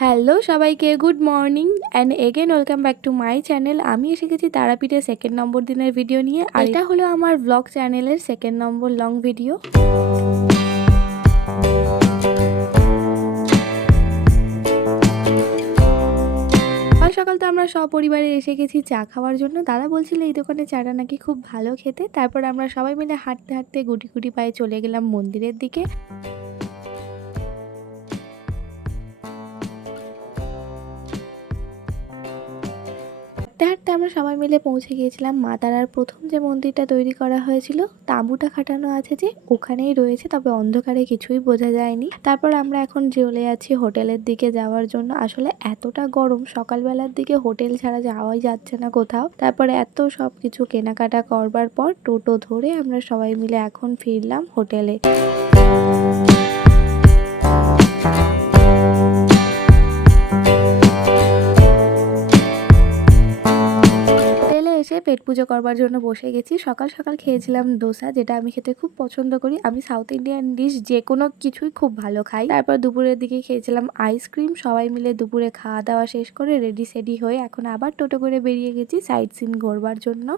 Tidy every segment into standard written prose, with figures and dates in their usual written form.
Hello সবাইকে, good morning and again welcome back to my channel. আমি এসে গেছি তারাপীঠের সেকেন্ড নম্বর দিনের ভিডিও নিয়ে। আর এটা হলো আমার ব্লগ চ্যানেলের সেকেন্ড নম্বর লং ভিডিও। সকাল সকাল তো আমরা সপরিবারে এসে গেছি চা খাওয়ার জন্য। দাদা বলছিল এই দোকানে চাটা নাকি খুব ভালো খেতে। তারপর আমরা সবাই মিলে হাঁটতে হাঁটতে গুটি গুটি পায়ে চলে গেলাম মন্দিরের দিকে। হাঁটতে হাঁটতে আমরা সবাই মিলে পৌঁছে গিয়েছিলাম মা তারার প্রথম যে মন্দিরটা তৈরি করা হয়েছিল, তাঁবুটা খাটানো আছে যে ওখানেই রয়েছে, তবে অন্ধকারে কিছুই বোঝা যায়নি। তারপর আমরা এখন চলে যাচ্ছি হোটেলের দিকে যাওয়ার জন্য। আসলে এতটা গরম, সকালবেলার দিকে হোটেল ছাড়া যাওয়াই যাচ্ছে না কোথাও। তারপরে এত সব কিছু কেনাকাটা করবার পর টোটো ধরে আমরা সবাই মিলে এখন ফিরলাম হোটেলে। এসে পেট পুজো করবার জন্য বসে গেছি। সকাল সকাল খেয়েছিলাম ডোসা, যেটা আমি খেতে খুব পছন্দ করি। আমি সাউথ ইন্ডিয়ান ডিশ যে কোনো কিছুই খুব ভালো খাই। তারপর দুপুরের দিকে খেয়েছিলাম আইসক্রিম। সবাই মিলে দুপুরে খাওয়া দাওয়া শেষ করে রেডি সেডি হয়ে এখন আবার টোটো করে বেরিয়ে গেছি সাইট সিন ঘোরবার জন্য।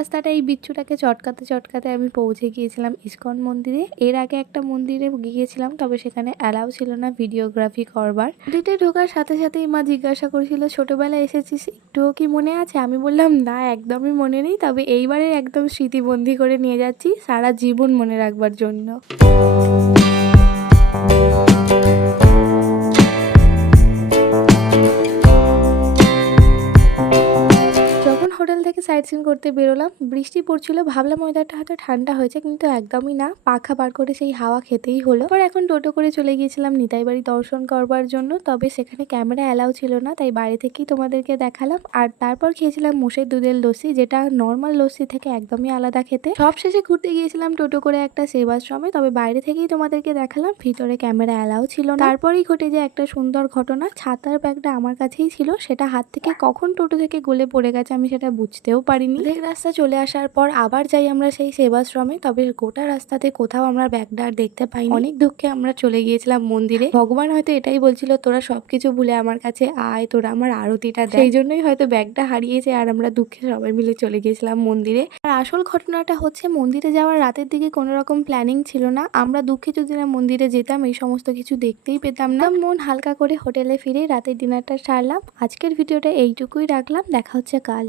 রাস্তাটা এই বিচ্ছুটাকে চটকাতে চটকাতে আমি পৌঁছে গিয়েছিলাম ইসকন মন্দিরে। এর আগে একটা মন্দিরে গিয়েছিলাম, তবে সেখানে অ্যালাউ ছিল না ভিডিওগ্রাফি করবার। মন্দিরে ঢোকার সাথে সাথেই মা জিজ্ঞাসা করেছিল ছোটবেলায় এসেছিস, একটুও কি মনে আছে? আমি বললাম না, একদমই মনে নেই, তবে এইবারে একদম স্মৃতিবন্দী করে নিয়ে যাচ্ছি সারা জীবন মনে রাখবার জন্য। হোটেল থেকে সাইট সিন করতে বেরোলাম। বৃষ্টি পড়ছিল, ভাবলাম ওয়েদারটা হয়তো ঠান্ডা হয়েছে, কিন্তু একদমই না। পাখা বার করে সেই হাওয়া খেতেই হলো। পর এখন টোটো করে চলে গিয়েছিলাম নিতাই বাড়ি দর্শন করবার জন্য, তবে সেখানে ক্যামেরা অ্যালাউ ছিল না, তাই বাইরে থেকেই তোমাদেরকে দেখালাম। আর তারপর খেয়েছিলাম মোষের দুধের লস্যি, যেটা নর্মাল লস্যি থেকে একদমই আলাদা খেতে। সব শেষে ঘুরতে গিয়েছিলাম টোটো করে একটা সেবাশ্রমে, তবে বাইরে থেকেই তোমাদেরকে দেখালাম, ভিতরে ক্যামেরা অ্যালাউ ছিল না। তারপরেই ঘটে যায় একটা সুন্দর ঘটনা। ছাতার ব্যাগটা আমার কাছেই ছিল, সেটা হাত থেকে কখন টোটো থেকে গলে পড়ে গেছে আমি সেটা বুঝতেও পারিনি। অর্ধেক রাস্তা চলে আসার পর আবার যাই আমরা সেই সেবাশ্রমে, তবে গোটা রাস্তাতে কোথাও আমরা ব্যাগটা আর দেখতে পাইনি। অনেক দুঃখে আমরা চলে গিয়েছিলাম মন্দিরে। ভগবান হয়তো এটাই বলছিল, তোরা সবকিছু ভুলে আমার কাছে আয়, তোরা আমার আরতিটা দেখ। সেই জন্যই হয়তো ব্যাগটা হারিয়েছে আর আমরা দুঃখে সবাই মিলে চলে গিয়েছিলাম মন্দিরে। আর আসল ঘটনাটা হচ্ছে, মন্দিরে যাওয়ার রাতের দিকে কোনো রকম প্ল্যানিং ছিল না। আমরা দুঃখে যদি না মন্দিরে যেতাম এই সমস্ত কিছু দেখতেই পেতাম না। মন হালকা করে হোটেলে ফিরে রাতের ডিনারটা সারলাম। আজকের ভিডিওটা এইটুকুই রাখলাম, দেখা হচ্ছে কাল।